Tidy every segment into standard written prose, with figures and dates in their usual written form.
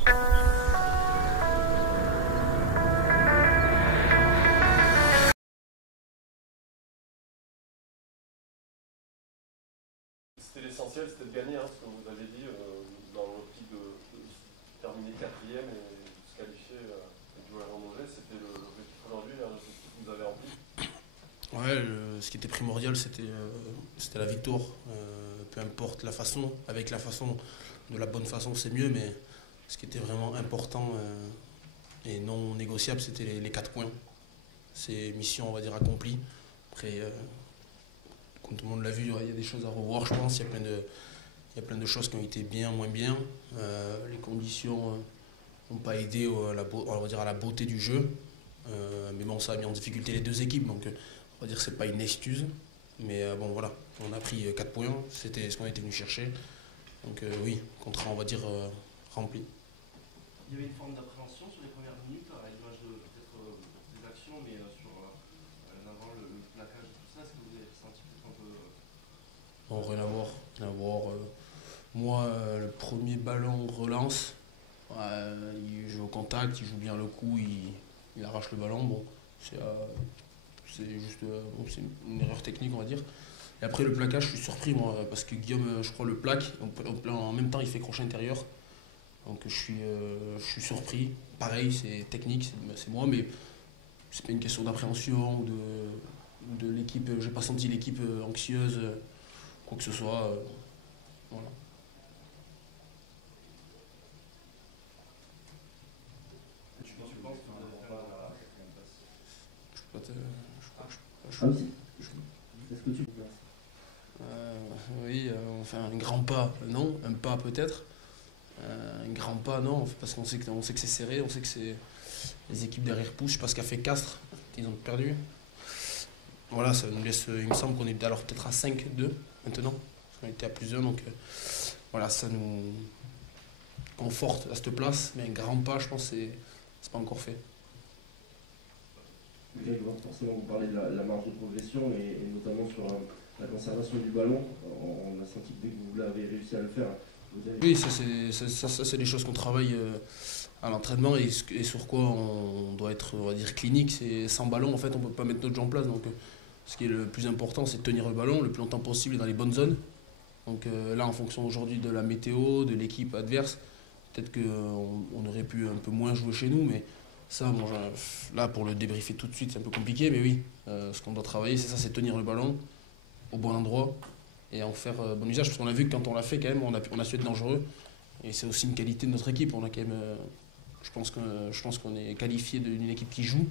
C'était l'essentiel, c'était de gagner, hein, ce que vous avez dit, dans l'optique de terminer quatrième et de se qualifier et de jouer à Angers. C'était l'objectif aujourd'hui, l'objectif que vous avez rempli. Ouais, ce qui était primordial, c'était la victoire. Peu importe la façon, avec la façon, de la bonne façon, c'est mieux, mais ce qui était vraiment important et non négociable, c'était les 4 points. C'est mission, on va dire, accomplie. Après, comme tout le monde l'a vu, il y a des choses à revoir, je pense. Il y a plein de choses qui ont été bien, moins bien. Les conditions n'ont pas aidé on va dire, à la beauté du jeu. Mais bon, ça a mis en difficulté les deux équipes, donc on va dire que ce n'est pas une excuse. Mais bon, voilà, on a pris 4 points, c'était ce qu'on était venu chercher. Donc oui, contrat, on va dire, rempli. Il y avait une forme d'appréhension sur les premières minutes, à l'image de peut-être des actions, mais sur avant le plaquage et tout ça, est-ce que vous avez senti peut-être un peu... Bon, rien à voir, rien à voir. Moi, le premier ballon relance, il joue au contact, il joue bien le coup, il arrache le ballon. Bon, c'est juste bon, c'est une erreur technique, on va dire. Et après le plaquage, je suis surpris moi, parce que Guillaume, je crois, le plaque, en même temps il fait crochet intérieur. Donc je suis surpris. Pareil, c'est technique, c'est moi, mais c'est pas une question d'appréhension ou de l'équipe. J'ai pas senti l'équipe anxieuse, quoi que ce soit. Voilà. Tu penses que vous allez faire la quatrième place? Je peux pas te. Ah oui, est-ce que tu peux faire Oui, enfin un grand pas, non, un pas peut-être. Un grand pas, non, parce qu'on sait que c'est serré, on sait que les équipes derrière poussent. Je sais pas ce qu'a fait Castres, ils ont perdu. Voilà, ça nous laisse, il me semble qu'on est alors peut-être à 5-2 maintenant, parce qu'on était à plus 1, donc voilà, ça nous conforte à cette place, mais un grand pas, je pense, c'est pas encore fait. Forcément, vous parlez de la marge de progression et notamment sur la conservation du ballon. On a senti que dès que vous l'avez réussi à le faire, vous avez... Oui, ça c'est des choses qu'on travaille à l'entraînement et sur quoi on doit être, on va dire, clinique. C'est sans ballon, en fait, on ne peut pas mettre notre jeu en place. Donc, ce qui est le plus important, c'est de tenir le ballon le plus longtemps possible et dans les bonnes zones. Donc là, en fonction aujourd'hui de la météo, de l'équipe adverse, peut-être qu'on aurait pu un peu moins jouer chez nous, mais ça, bon, là, pour le débriefer tout de suite, c'est un peu compliqué, mais oui, ce qu'on doit travailler, c'est ça, c'est tenir le ballon au bon endroit et en faire bon usage, parce qu'on a vu que quand on l'a fait, quand même, on a su être dangereux, et c'est aussi une qualité de notre équipe. On a quand même, je pense qu'on est qualifié d'une équipe qui joue,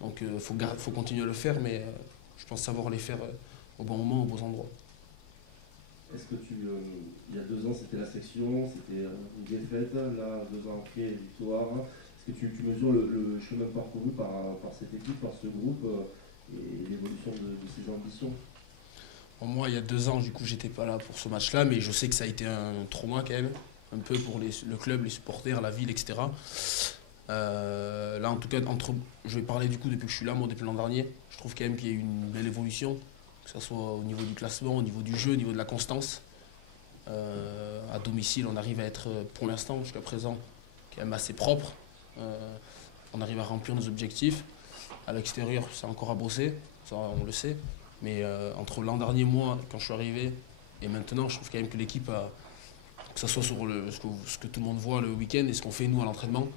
donc il faut continuer à le faire, mais je pense savoir les faire au bon moment, aux bons endroits. Est-ce que il y a 2 ans, c'était la section, c'était une défaite, là, 2 ans après, victoire. Est-ce que tu mesures le chemin parcouru par cette équipe, par ce groupe et l'évolution de ses ambitions? Bon, moi, il y a 2 ans, du coup, j'étais pas là pour ce match-là, mais je sais que ça a été un trauma quand même, un peu pour le club, les supporters, la ville, etc. Là, en tout cas, je vais parler du coup depuis que je suis là, moi, depuis l'an dernier. Je trouve quand même qu'il y a eu une belle évolution, que ce soit au niveau du classement, au niveau du jeu, au niveau de la constance. À domicile, on arrive à être, pour l'instant, jusqu'à présent, quand même assez propre. On arrive à remplir nos objectifs. À l'extérieur, c'est encore à bosser, ça on le sait. Mais entre l'an dernier, moi, quand je suis arrivé, et maintenant, je trouve quand même que l'équipe a, que ce soit sur ce que tout le monde voit le week-end et ce qu'on fait nous à l'entraînement,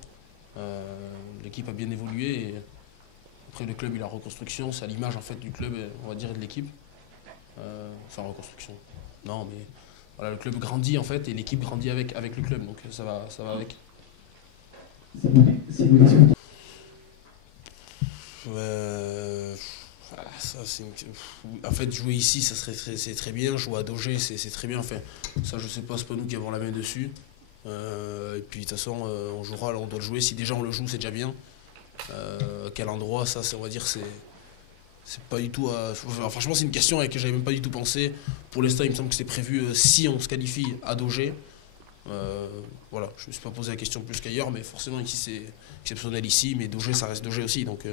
l'équipe a bien évolué. Et après, le club, il a reconstruction, c'est à l'image en fait du club, on va dire, et de l'équipe. Enfin, reconstruction. Non, mais voilà, le club grandit en fait et l'équipe grandit avec le club, donc ça va avec. En fait, jouer ici, c'est très bien. Jouer à Dogé, c'est très bien. Enfin, ça, je sais pas, c'est pas nous qui avons la main dessus. Et puis, de toute façon, on jouera, alors on doit le jouer. Si déjà on le joue, c'est déjà bien. Quel endroit, ça, on va dire, c'est pas du tout. Enfin, franchement, c'est une question à laquelle j'avais même pas du tout pensé. Pour l'instant, il me semble que c'est prévu si on se qualifie à Dogé. Voilà, je me suis pas posé la question plus qu'ailleurs, mais forcément ici c'est exceptionnel ici, mais Dogé ça reste Dogé aussi, donc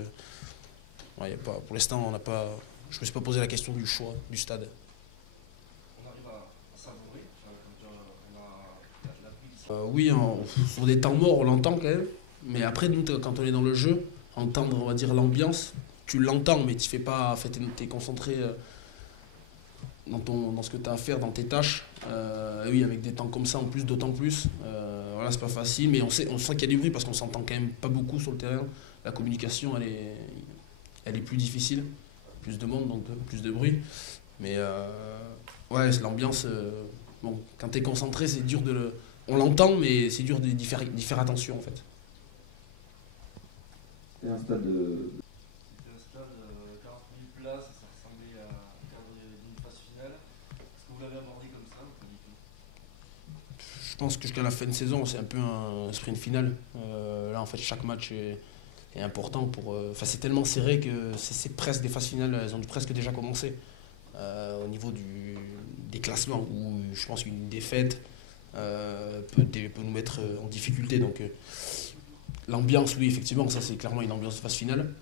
ouais, y a pas, pour l'instant je me suis pas posé la question du choix du stade. On arrive à savourer, on a la pluie qui Oui, sur des temps morts, on l'entend quand même. Mais après, nous, quand on est dans le jeu, entendre, on va dire, l'ambiance, tu l'entends, mais tu fais pas. En fait, tu es concentré dans ce que tu as à faire, dans tes tâches. Oui, avec des temps comme ça, en plus, d'autant plus. Voilà, c'est pas facile, mais on sent qu'il y a du bruit parce qu'on s'entend quand même pas beaucoup sur le terrain. La communication, elle est plus difficile. Plus de monde, donc plus de bruit. Mais ouais, c'est l'ambiance. Bon, quand tu es concentré, c'est dur de le. On l'entend, mais c'est dur d'y faire attention en fait. C'est un stade de. C'était un stade 40 000 places, ça ressemblait à un cadre d'une phase finale. Est-ce que vous l'avez abordé comme ça ou pas du tout? Je pense que jusqu'à la fin de saison, c'est un peu un sprint final. Là, en fait, chaque match est important pour. Enfin, c'est tellement serré que c'est presque des phases finales, elles ont presque déjà commencé. Au niveau des classements, où je pense qu'une défaite peut nous mettre en difficulté. Donc, l'ambiance, oui, effectivement, ça c'est clairement une ambiance de phase finale.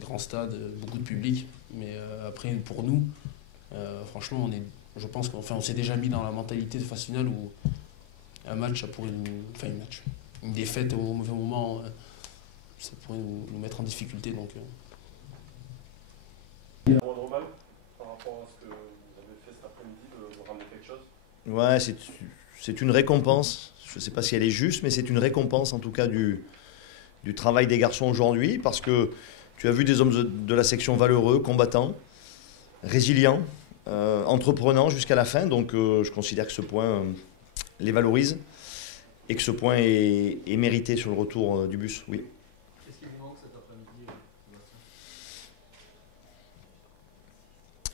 Grand stade, beaucoup de public. Mais après, pour nous, franchement, je pense qu'on s'est déjà mis dans la mentalité de phase finale où un match, ça pourrait une défaite au mauvais moment, ça pourrait nous mettre en difficulté. Donc, Moindre mal par rapport à ce que vous avez fait cet après-midi, de ramener quelque chose? Ouais, c'est une récompense. Je ne sais pas si elle est juste, mais c'est une récompense en tout cas du travail des garçons aujourd'hui, parce que tu as vu des hommes de la section valeureux, combattants, résilients, entreprenants jusqu'à la fin. Donc je considère que ce point les valorise et que ce point est mérité sur le retour du bus, oui. Qu'est-ce qui vous manque cet après-midi, Bastien?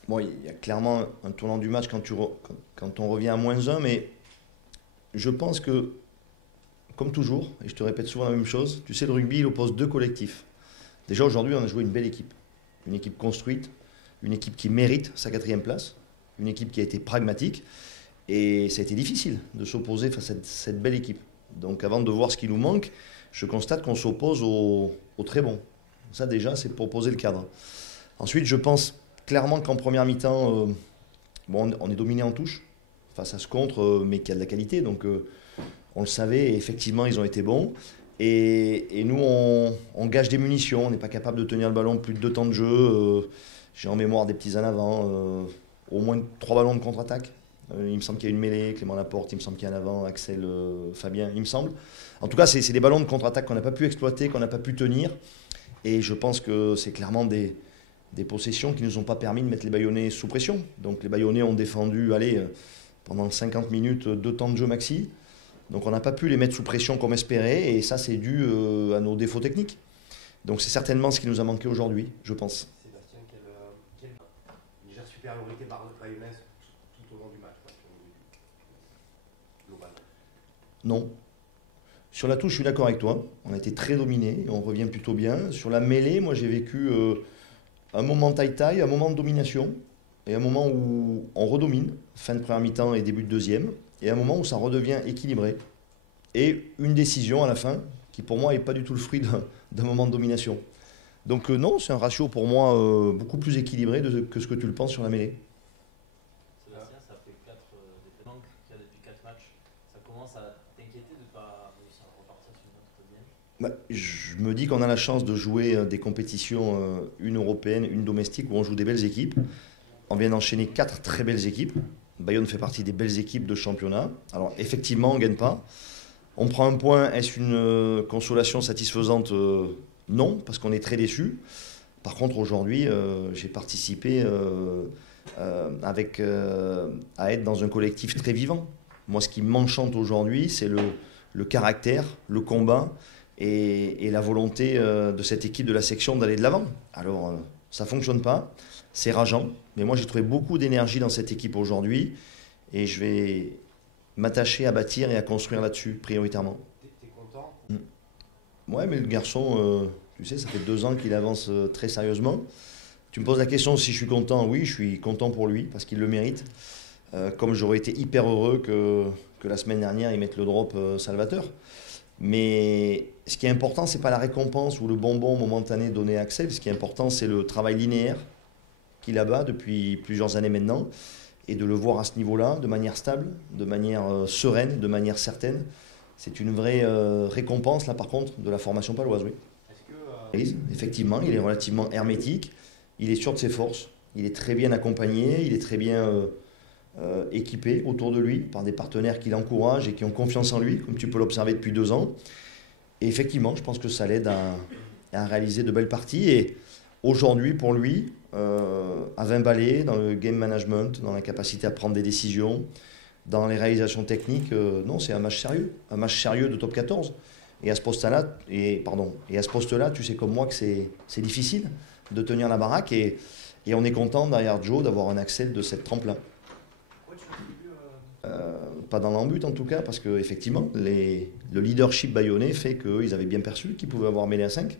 Bon, il y a clairement un tournant du match quand on revient à -1, mais je pense que, comme toujours, et je te répète souvent la même chose, tu sais, le rugby, il oppose deux collectifs. Déjà, aujourd'hui, on a joué une belle équipe. Une équipe construite, une équipe qui mérite sa 4e place, une équipe qui a été pragmatique. Et ça a été difficile de s'opposer face à cette belle équipe. Donc, avant de voir ce qui nous manque, je constate qu'on s'oppose aux très bons. Ça, déjà, c'est pour poser le cadre. Ensuite, je pense clairement qu'en première mi-temps, on est dominé en touche face à ce contre, mais qui a de la qualité. Donc, on le savait, et effectivement, ils ont été bons. Et nous, on gâche des munitions. On n'est pas capable de tenir le ballon plus de 2 temps de jeu. J'ai en mémoire des petits en avant, au moins 3 ballons de contre-attaque. Il me semble qu'il y a une mêlée, Clément Laporte, il me semble qu'il y a un avant, Axel, Fabien, il me semble. En tout cas, c'est des ballons de contre-attaque qu'on n'a pas pu exploiter, qu'on n'a pas pu tenir. Et je pense que c'est clairement des possessions qui ne nous ont pas permis de mettre les Bayonnais sous pression. Donc les Bayonnais ont défendu, pendant 50 minutes, 2 temps de jeu maxi. Donc on n'a pas pu les mettre sous pression comme espéré. Et ça, c'est dû à nos défauts techniques. Donc c'est certainement ce qui nous a manqué aujourd'hui, je pense. Sébastien, quelle légère supériorité bayonnaise tout au long du match, globalement? Non. Sur la touche, je suis d'accord avec toi. On a été très dominés, on revient plutôt bien. Sur la mêlée, moi j'ai vécu un moment taille-taille, un moment de domination, et un moment où on redomine, fin de première mi-temps et début de deuxième, et un moment où ça redevient équilibré. Et une décision à la fin, qui pour moi n'est pas du tout le fruit d'un moment de domination. Donc non, c'est un ratio pour moi beaucoup plus équilibré que ce que tu le penses sur la mêlée. Sébastien, ça fait 4 défaites qu'il y a depuis 4 matchs. Ça commence à t'inquiéter de ne pas réussir à repartir sur une autre bien? Je me dis qu'on a la chance de jouer des compétitions, une européenne, une domestique, où on joue des belles équipes. On vient d'enchaîner 4 très belles équipes. Bayonne fait partie des belles équipes de championnat. Alors effectivement, on ne gagne pas. On prend un point, est-ce une consolation satisfaisante? Non, parce qu'on est très déçus. Par contre, aujourd'hui, j'ai participé à être dans un collectif très vivant. Moi, ce qui m'enchante aujourd'hui, c'est le caractère, le combat et la volonté de cette équipe de la section d'aller de l'avant. Alors, ça ne fonctionne pas, c'est rageant, mais moi, j'ai trouvé beaucoup d'énergie dans cette équipe aujourd'hui et je vais m'attacher à bâtir et à construire là-dessus, prioritairement. T'es content? Ouais, mais le garçon, tu sais, ça fait 2 ans qu'il avance très sérieusement. Tu me poses la question si je suis content. Oui, je suis content pour lui, parce qu'il le mérite. Comme j'aurais été hyper heureux que la semaine dernière, il mette le drop salvateur. Mais ce qui est important, ce n'est pas la récompense ou le bonbon momentané donné à Axel. Ce qui est important, c'est le travail linéaire qu'il abat depuis plusieurs années maintenant. Et de le voir à ce niveau-là, de manière stable, de manière sereine, de manière certaine, c'est une vraie récompense, là par contre, de la formation paloise, oui. Effectivement, il est relativement hermétique, il est sûr de ses forces, il est très bien accompagné, il est très bien équipé autour de lui par des partenaires qui l'encouragent et qui ont confiance en lui, comme tu peux l'observer depuis 2 ans. Et effectivement, je pense que ça l'aide à réaliser de belles parties. Et aujourd'hui, pour lui, à 20 balais, dans le game management, dans la capacité à prendre des décisions, dans les réalisations techniques, non, c'est un match sérieux de top 14. Et à ce poste-là, tu sais comme moi que c'est difficile de tenir la baraque. Et on est content derrière Joe d'avoir un accès de cette trempe-là. Pas dans l'embut en tout cas, parce qu'effectivement, le leadership bayonnais fait qu'ils avaient bien perçu qu'ils pouvaient avoir mêlé à 5.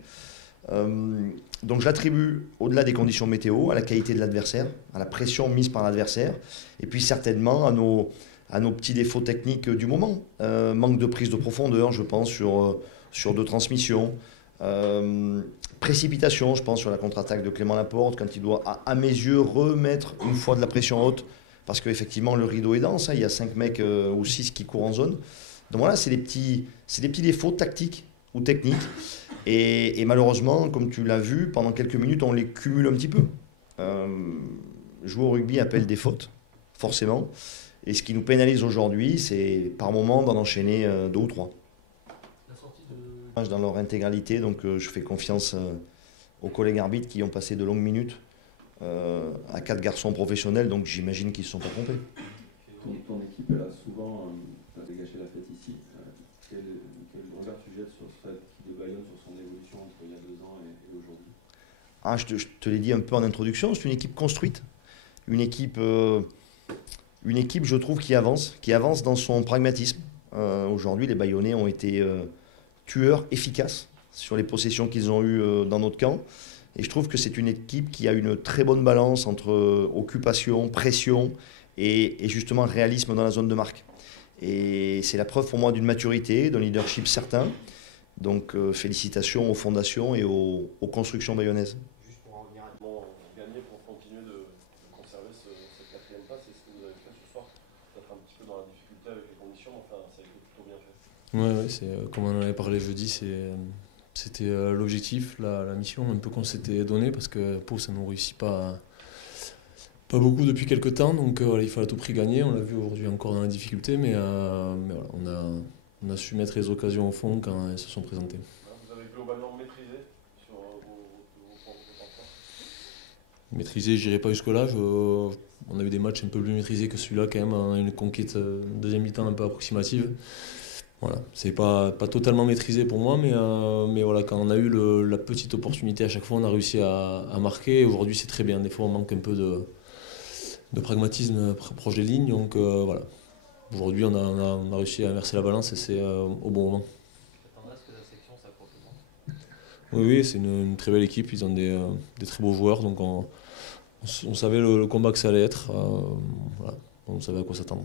Donc je l'attribue, au-delà des conditions météo, à la qualité de l'adversaire, à la pression mise par l'adversaire, et puis certainement à nos petits défauts techniques du moment. Manque de prise de profondeur, je pense, sur 2 transmissions. Précipitation, je pense, sur la contre-attaque de Clément Laporte, quand il doit, à mes yeux, remettre une fois de la pression haute, parce qu'effectivement, le rideau est dense, hein, il y a 5 mecs ou 6 qui courent en zone. Donc voilà, c'est des petits défauts tactiques ou techniques. Et malheureusement, comme tu l'as vu, pendant quelques minutes, on les cumule un petit peu. Jouer au rugby appelle des fautes, forcément. Et ce qui nous pénalise aujourd'hui, c'est par moment d'en enchaîner 2 ou 3. Dans leur intégralité, donc je fais confiance aux collègues arbitres qui ont passé de longues minutes à 4 garçons professionnels, donc j'imagine qu'ils ne se sont pas trompés. Ton équipe, elle a souvent dégagé la fête ici. Quel regard tu jettes sur cette équipe de Bayonne, sur son évolution entre il y a 2 ans et aujourd'hui? Je te l'ai dit un peu en introduction, c'est une équipe construite, une équipe, je trouve, qui avance dans son pragmatisme. Aujourd'hui, les Bayonnais ont été tueurs efficaces sur les possessions qu'ils ont eues dans notre camp. Et je trouve que c'est une équipe qui a une très bonne balance entre occupation, pression et justement réalisme dans la zone de marque. Et c'est la preuve pour moi d'une maturité, d'un leadership certain. Donc félicitations aux fondations et aux constructions bayonnaises. Juste pour en revenir à comment gagner pour continuer de conserver cette 4e place, c'est ce que vous avez fait ce soir. Peut-être un petit peu dans la difficulté avec les conditions, enfin ça a été plutôt bien fait. Ouais, c'est, comme on en avait parlé jeudi, c'était l'objectif, la mission un peu qu'on s'était donné, parce que Pau, ça ne nous réussit pas beaucoup depuis quelques temps, donc voilà, il fallait à tout prix gagner. On l'a vu aujourd'hui encore dans la difficulté, mais voilà, on a su mettre les occasions au fond quand elles se sont présentées. Vous avez globalement maîtrisé sur vos temps forts? Maîtrisé, j'irai pas jusque-là. On a eu des matchs un peu plus maîtrisés que celui-là quand même, on a une conquête deuxième mi-temps un peu approximative. Voilà, c'est pas totalement maîtrisé pour moi, mais voilà, quand on a eu la petite opportunité à chaque fois, on a réussi à marquer. Aujourd'hui, c'est très bien. Des fois, on manque un peu de pragmatisme proche des lignes. Donc voilà, aujourd'hui, on a réussi à inverser la balance et c'est au bon moment. T'attendrais à ce que la section s'accroche autant? Oui, c'est une très belle équipe. Ils ont des très beaux joueurs. Donc on savait le combat que ça allait être. Voilà, on savait à quoi s'attendre.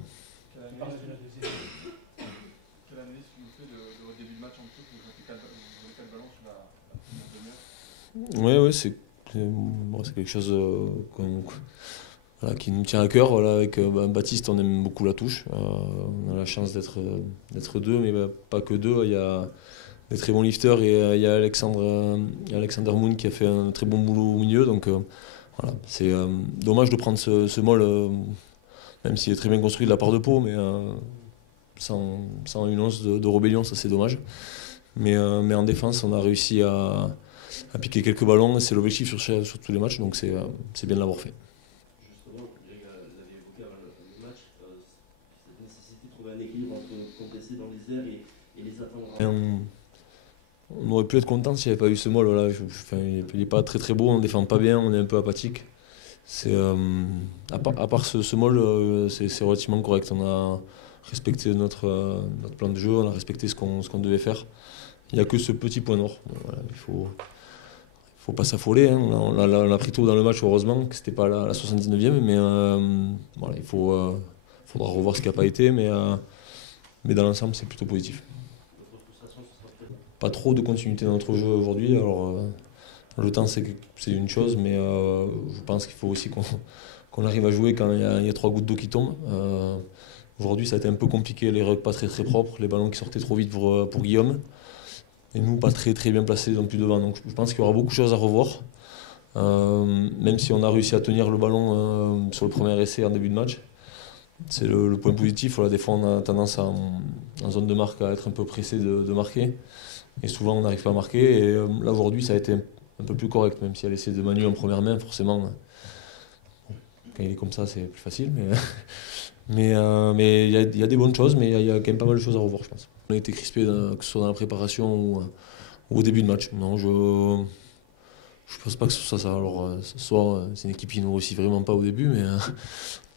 Oui, c'est quelque chose voilà, qui nous tient à cœur. Voilà, avec Baptiste, on aime beaucoup la touche. On a la chance d'être 2, mais pas que 2. Il y a des très bons lifters et il y a Alexander Moon qui a fait un très bon boulot au milieu. Donc voilà, c'est dommage de prendre ce mol, même s'il est très bien construit de la part de Pau, mais sans une once de rébellion, ça c'est dommage. Mais en défense, on a réussi à piquer quelques ballons, c'est l'objectif sur tous les matchs, donc c'est bien de l'avoir fait. Justement, Greg l'avait évoqué avant le match, cette nécessité de trouver un équilibre entre contester dans les airs et les attendre. On aurait pu être content s'il n'y avait pas eu ce mol. Voilà. Il n'est pas très très beau, on ne défend pas bien, on est un peu apathique. À part ce mol, c'est relativement correct. On a respecté notre plan de jeu, on a respecté ce qu'on devait faire. Il n'y a que ce petit point noir. Voilà, il faut pas s'affoler. Hein. On l'a pris tôt dans le match, heureusement, que ce n'était pas la 79e. Mais voilà, il faudra revoir ce qui n'a pas été. Mais dans l'ensemble, c'est plutôt positif. Pas trop de continuité dans notre jeu aujourd'hui. Alors, le temps, c'est une chose, mais je pense qu'il faut aussi qu'on arrive à jouer quand il y a 3 gouttes d'eau qui tombent. Aujourd'hui, ça a été un peu compliqué, les rugs pas très très propres, les ballons qui sortaient trop vite pour Guillaume. Et nous, pas très très bien placés non plus devant. Donc je pense qu'il y aura beaucoup de choses à revoir. Même si on a réussi à tenir le ballon sur le premier essai en début de match. C'est le point positif. Voilà, des fois, on a tendance en zone de marque à être un peu pressé de marquer. Et souvent, on n'arrive pas à marquer. Et là, aujourd'hui, ça a été un peu plus correct. Même s'il y a l'essai de Manu en première main, forcément, quand il est comme ça, c'est plus facile. Mais il y a des bonnes choses, mais il y a quand même pas mal de choses à revoir, je pense. On a été crispés, que ce soit dans la préparation ou au début de match. Non, je pense pas que ce soit ça. Alors, soit c'est une équipe qui nous réussit vraiment pas au début, mais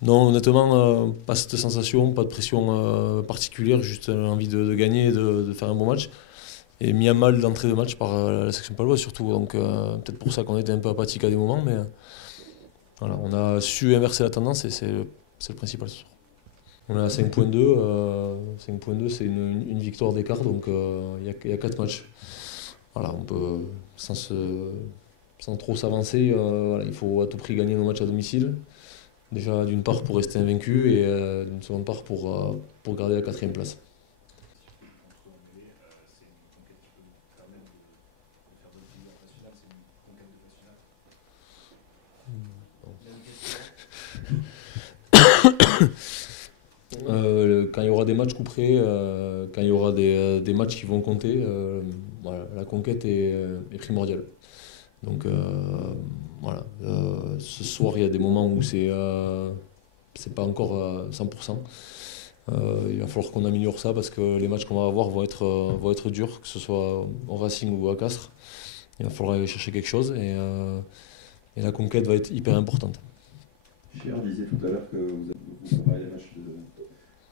non, honnêtement, pas cette sensation, pas de pression particulière, juste l'envie de gagner, de faire un bon match. Et mis à mal d'entrée de match par la section paloise surtout. Donc peut-être pour ça qu'on était un peu apathique à des moments, mais voilà, on a su inverser la tendance et c'est le principal ce soir. On est à 5.2, 5.2 c'est une victoire d'écart, donc il y a 4 matchs. Voilà, on peut, sans trop s'avancer, voilà, il faut à tout prix gagner nos matchs à domicile. Déjà d'une part pour rester invaincu et d'une seconde part pour garder la 4e place. Quand il y aura des matchs couperés, quand il y aura des matchs qui vont compter, voilà, la conquête est primordiale. Donc voilà, ce soir il y a des moments où c'est pas encore 100%. Il va falloir qu'on améliore ça parce que les matchs qu'on va avoir vont être durs, que ce soit au Racing ou à Castres. Il va falloir aller chercher quelque chose et la conquête va être hyper importante. Cher disait tout à l'heure que vous préparez les matchs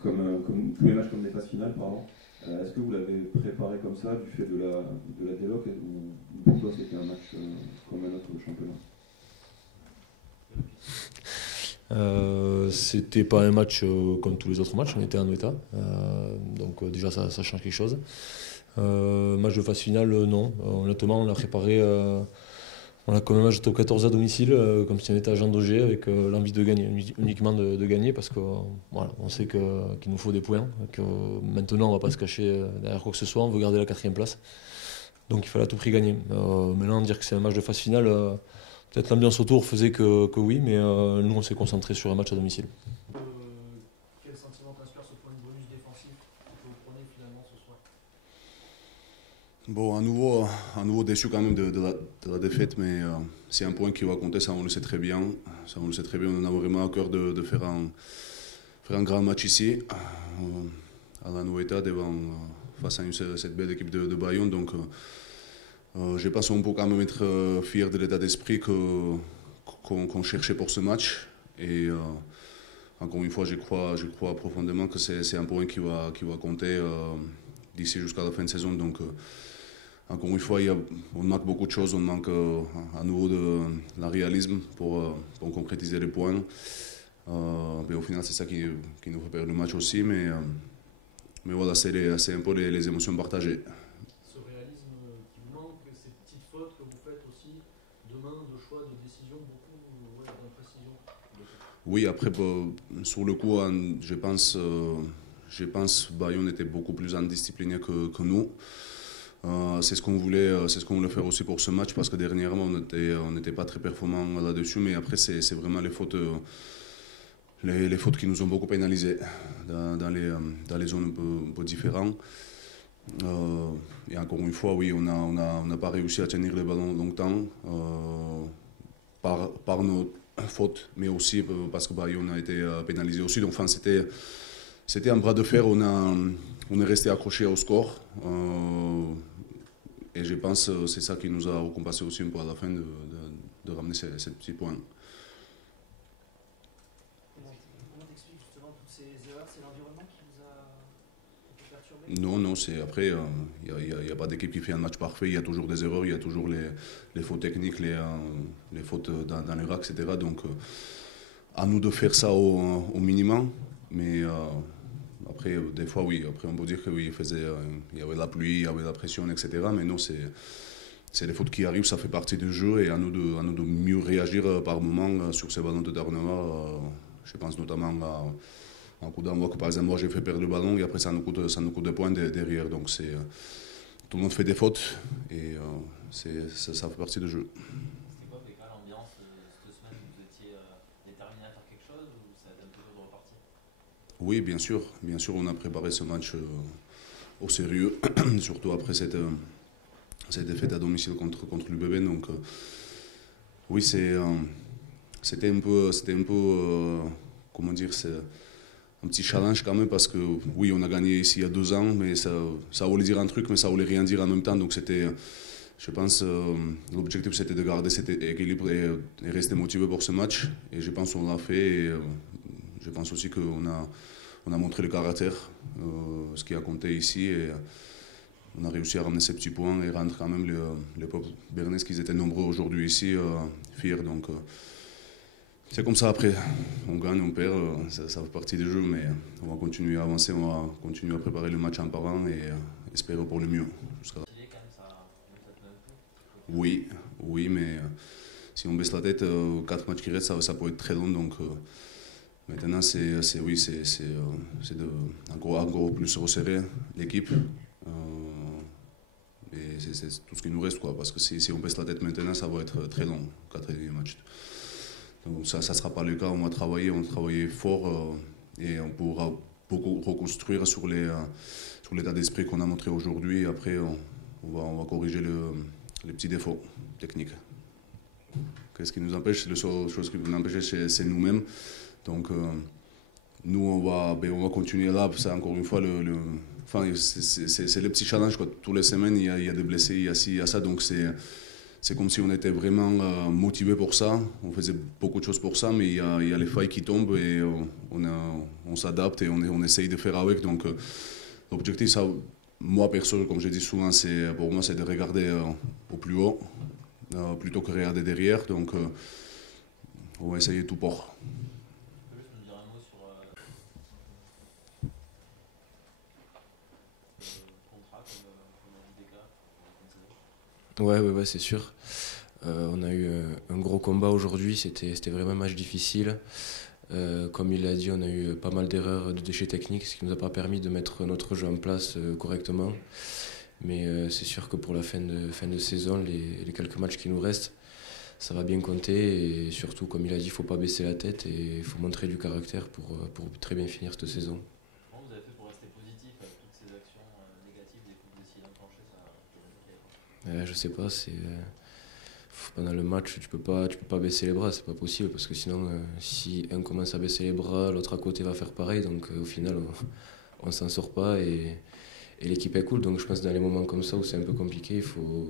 comme tous les matchs comme des phases finales, pardon. Est-ce que vous l'avez préparé comme ça du fait de la déloc ou pour toi c'était un match comme un autre championnat? C'était pas un match comme tous les autres matchs, on était en état, donc déjà ça change quelque chose. Match de phase finale, non. Honnêtement, on l'a préparé comme un match de top 14 à domicile, comme si on était à Jean Daugé avec l'envie de gagner, uniquement de gagner, parce qu'on on sait qu'il nous faut des points, que maintenant on ne va pas se cacher derrière quoi que ce soit, on veut garder la 4e place. Donc il fallait à tout prix gagner. Maintenant, dire que c'est un match de phase finale, peut-être l'ambiance autour faisait que oui, mais nous on s'est concentré sur un match à domicile. Quel sentiment t'inspire ce point de bonus défensif que vous prenez finalement ce soir? Bon, à nouveau déçu quand même de la défaite, mais c'est un point qui va compter, ça on le sait très bien. Ça on le sait très bien, on a vraiment à cœur de faire un grand match ici, à la Noeta, face à cette belle équipe de Bayonne. Donc je pense qu'on peut quand même être fier de l'état d'esprit qu'on cherchait pour ce match. Et encore une fois, je crois profondément que c'est un point qui va compter d'ici jusqu'à la fin de saison. Donc, encore une fois, on manque beaucoup de choses, on manque à nouveau de la réalisme pour concrétiser les points. Mais au final, c'est ça qui nous fait perdre le match aussi. Mais voilà, c'est un peu les émotions partagées. Ce réalisme qui vous manque, ces petites fautes que vous faites aussi, demain, de choix, de décision, beaucoup d'imprécision. Oui, après, sur le coup, je pense Bayonne était beaucoup plus indiscipliné que nous. C'est ce qu'on voulait faire aussi pour ce match parce que dernièrement on n'était pas très performant là-dessus, mais après c'est vraiment les fautes qui nous ont beaucoup pénalisés dans les zones un peu différentes. Et encore une fois, oui, on n'a pas réussi à tenir les ballons longtemps par nos fautes, mais aussi parce que Bayonne a été pénalisé aussi. Donc, enfin, c'était un bras de fer, on est resté accroché au score. Et je pense que c'est ça qui nous a récompensé aussi un peu à la fin de ramener ces petits points. Comment t'expliques justement toutes ces erreurs? C'est l'environnement qui vous a perturbé? Non, c'est après, il n'y a pas d'équipe qui fait un match parfait, il y a toujours des erreurs, il y a toujours les fautes techniques, les fautes dans les racks, etc. Donc, à nous de faire ça au minimum, mais après, des fois, oui, après on peut dire qu'il il y avait la pluie, il y avait la pression, etc. Mais non, c'est les fautes qui arrivent, ça fait partie du jeu et à nous de mieux réagir par moment sur ces ballons de turnover. Je pense notamment à un coup d'envoi que par exemple moi j'ai fait perdre le ballon et après ça nous coûte des points derrière. Donc tout le monde fait des fautes et ça fait partie du jeu. C'était quoi, Becca, l'ambiance cette semaine? Vous étiez déterminé à faire quelque chose ou ça a été un peu dur de repartir? Oui, bien sûr, on a préparé ce match au sérieux, surtout après cette défaite à domicile contre l'UBB. Donc oui, c'était un peu comment dire, c'est un petit challenge quand même parce que oui, on a gagné ici il y a 2 ans, mais ça voulait dire un truc, mais ça voulait rien dire en même temps. Donc c'était, je pense, l'objectif c'était de garder cet équilibre et rester motivé pour ce match. Et je pense qu'on l'a fait. Et, je pense aussi qu'on a montré le caractère, ce qui a compté ici. Et on a réussi à ramener ces petits points et rendre quand même les peuples bernais, qu'ils étaient nombreux aujourd'hui ici, fiers. Donc c'est comme ça après. On gagne, on perd, ça fait partie du jeu, mais on va continuer à avancer, on va continuer à préparer le match en parlant et espérer pour le mieux. Oui, mais si on baisse la tête, 4 matchs qui restent, ça peut être très long. Donc maintenant, c'est de encore plus resserrer l'équipe. Et c'est tout ce qui nous reste, quoi, parce que si on baisse la tête maintenant, ça va être très long, 4 matchs. Donc ça ne sera pas le cas, on va travailler fort et on pourra beaucoup reconstruire sur l'état d'esprit qu'on a montré aujourd'hui. Après, on va corriger les petits défauts techniques. Qu'est-ce qui nous empêche? La seule chose qui nous empêche, c'est nous-mêmes. Donc nous, on va continuer là. C'est encore une fois c'est le petit challenge, quoi. Toutes les semaines, il y a des blessés, il y a ci, il y a ça. Donc c'est comme si on était vraiment motivé pour ça. On faisait beaucoup de choses pour ça, mais il y a les failles qui tombent et on s'adapte et on essaye de faire avec. Donc l'objectif, ça, moi perso, comme je dis souvent, pour moi, c'est de regarder au plus haut plutôt que regarder derrière. Donc on va essayer tout port. Ouais, c'est sûr. On a eu un gros combat aujourd'hui, c'était vraiment un match difficile. Comme il l'a dit, on a eu pas mal d'erreurs de déchets techniques, ce qui ne nous a pas permis de mettre notre jeu en place correctement. Mais c'est sûr que pour la fin de saison, les quelques matchs qui nous restent, ça va bien compter. Et surtout, comme il a dit, il ne faut pas baisser la tête et il faut montrer du caractère pour très bien finir cette saison. Comment vous avez fait pour rester positif avec toutes ces actions négatives des coups de décision enclenchées? Je sais pas, pendant le match, tu peux pas baisser les bras, c'est pas possible parce que sinon, si un commence à baisser les bras, l'autre à côté va faire pareil. Donc au final, on s'en sort pas et l'équipe est cool. Donc je pense que dans les moments comme ça où c'est un peu compliqué, il faut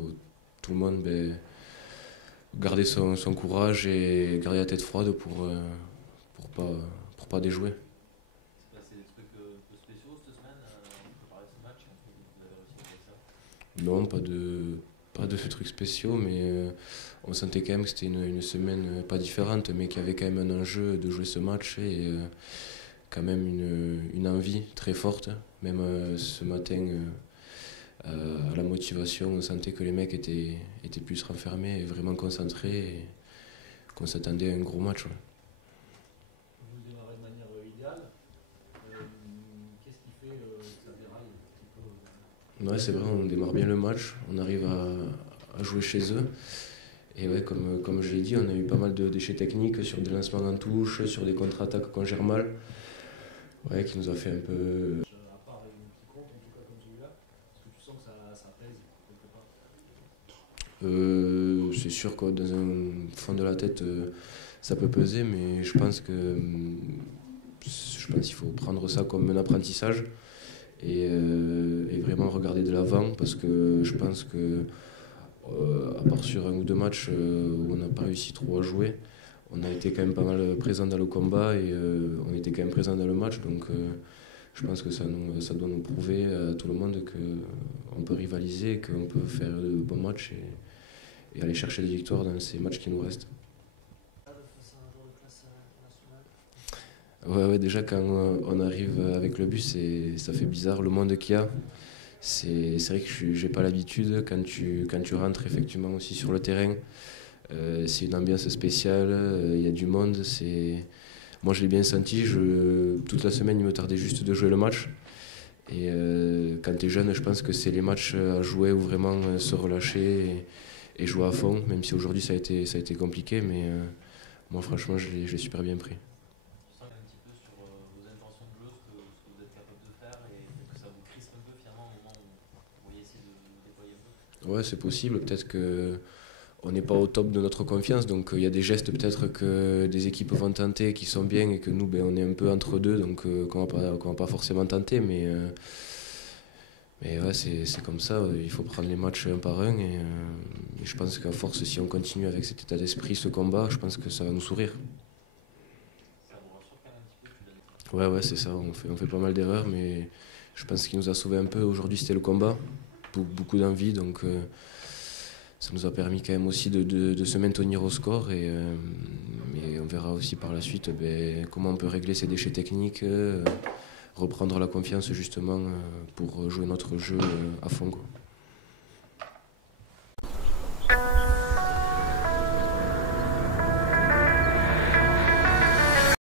tout le monde garder son courage et garder la tête froide pour pas déjouer. C'est passé des trucs un peu spéciaux cette semaine pour préparer ce match? Vous avez réussi à faire ça? Non, pas de trucs spéciaux, mais on sentait quand même que c'était une semaine pas différente, mais qu'il y avait quand même un enjeu de jouer ce match et quand même une envie très forte. Même ce matin, à la motivation, on sentait que les mecs étaient plus renfermés et vraiment concentrés et qu'on s'attendait à un gros match. Ouais. Vous démarrez de manière idéale. Qu'est-ce qui fait que ça déraille un petit peu? Ouais, c'est vrai, on démarre bien le match, on arrive à jouer chez eux. Et ouais, comme je l'ai dit, on a eu pas mal de déchets techniques sur des lancements en touche, sur des contre-attaques qu'on gère mal. Ouais, qui nous a fait un peu... À part une petite compte, en tout cas comme celui-là, est-ce que tu sens que ça pèse quelque part? C'est sûr que dans un fond de la tête, ça peut peser, mais je pense qu'il faut prendre ça comme un apprentissage et vraiment regarder de l'avant parce que je pense que à part sur 1 ou 2 matchs où on n'a pas réussi trop à jouer, on a été quand même pas mal présent dans le combat et on était quand même présent dans le match. Donc je pense que ça doit nous prouver à tout le monde qu'on peut rivaliser, qu'on peut faire de bons matchs et aller chercher des victoires dans ces matchs qui nous restent. Ouais, déjà quand on arrive avec le bus, ça fait bizarre le monde qu'il y a. c'est vrai que j'ai pas l'habitude quand tu rentres effectivement aussi sur le terrain. C'est une ambiance spéciale, il y a du monde. Moi je l'ai bien senti, toute la semaine il me tardait juste de jouer le match. Et quand tu es jeune, je pense que c'est les matchs à jouer où vraiment se relâcher et jouer à fond, même si aujourd'hui ça a été compliqué, mais moi franchement je l'ai super bien pris. Je sens un petit peu sur vos intentions de jeu, ce que vous êtes capable de faire et que ça vous crispe un peu finalement au moment où vous voyez essayer de déployer un peu. Ouais, c'est possible, peut-être qu'on n'est pas au top de notre confiance, donc il y a des gestes peut-être que des équipes vont tenter qui sont bien et que nous on est un peu entre deux, donc qu'on va pas forcément tenter, mais ouais, c'est comme ça, il faut prendre les matchs un par un et je pense qu'à force, si on continue avec cet état d'esprit, ce combat, je pense que ça va nous sourire. Ça vous rassure quand même un petit peu, Ouais, c'est ça, on fait pas mal d'erreurs, mais je pense qu'il nous a sauvé un peu. Aujourd'hui, c'était le combat, beaucoup d'envie, donc ça nous a permis quand même aussi de se maintenir au score et on verra aussi par la suite comment on peut régler ces déchets techniques, reprendre la confiance justement pour jouer notre jeu à fond, quoi.